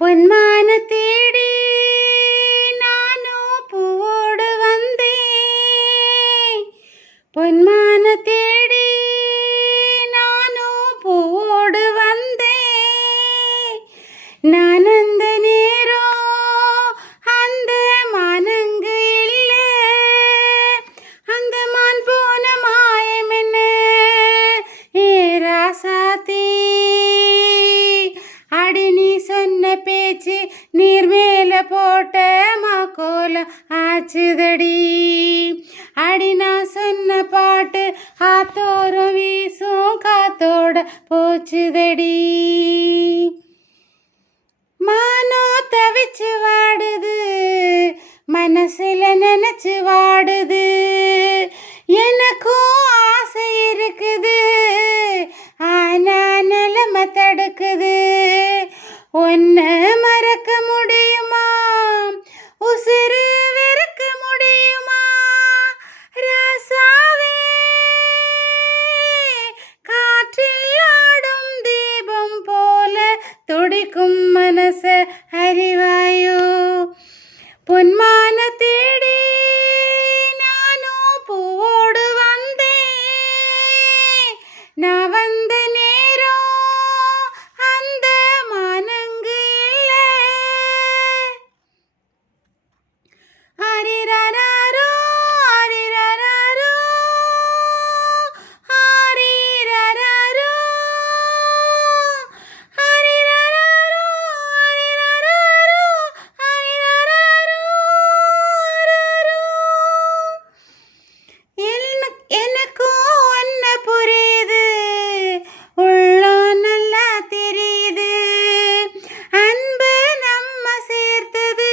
பொன்மான தேடி நானும் பூவோடு வந்தேன். பொன்மான தேடி நானும் பூவோடு வந்தேன். நான் அந்த நேரம் அந்த மானங்கு இல்லை. அந்த மான் போன மாயம் என்ன ஏ ராசாத்தே. அடி நீ சொன்ன பேச்சு நீர் மேல போட்ட மாக்கோலம் ஆச்சுதடி. அடி நான் சொன்ன பாட்டு ஆத்தோரம் வீசும் காத்தோட போச்சுதடி. மானோ தவிச்சு வாடுது, மனசுல நினைச்சு வாடுது. எனக்கும் ஆசை இருக்குது, ஆனா நிலைமை தடுக்குது. ஒன்ன மறக்க முடியுமா, உசுறு வெறுக்க முடியுமா ராசாவே. காற்றில் ஆடும் தீபம் போல துடிக்கும் மனச அறிவாயோ. பொன்மான தேடி நானும் பூவோடு வந்தேன். நான் வந்த நேரம் அந்த மானங்கு இல்லை. ஆரிரராரோ ஆரிரராரோ ஆரிரராரோ ஆரிரராரோ ஆரிரராரோ ஆரிரராரோ ஆரிரராரோ. எனக்கும் ஒன்ன புரியுது, உள்ளம் நல்லா தெரியுது. அன்பு நம்ம சேர்த்தது,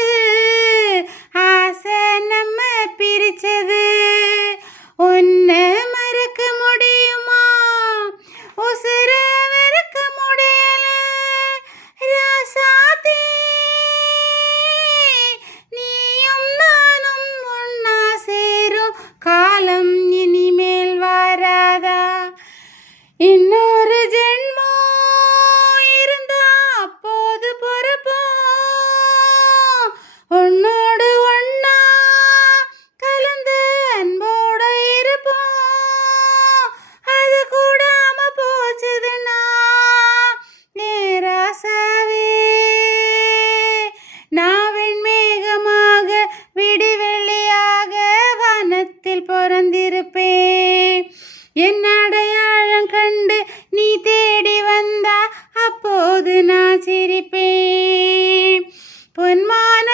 ஆசை நம்ம பிரிச்சது. ஒன்ன மறக்க முடியுமா, உசுர வெறுக்க முடியல ராசாத்தே. நீயும் நானும் ஒன்னா சேரும் காலம் இனிமேல் வராதா. இன்னொரு ஜென்மம் இருந்தா அப்போது பொறுப்போம். உன்னோடு ஒன்னா கலந்து அன்போட இருப்போம். அது கூடாம போச்சுதுன்னா நேராசாவே. நான் வெண்மேகமாக விடிவெள்ளியாக வானத்தில் பிறந்திருப்பேன். என் அடையாளம் கண்டு நீ தேடி வந்தா அப்போது நான் சிரிப்பேன். பொன்மான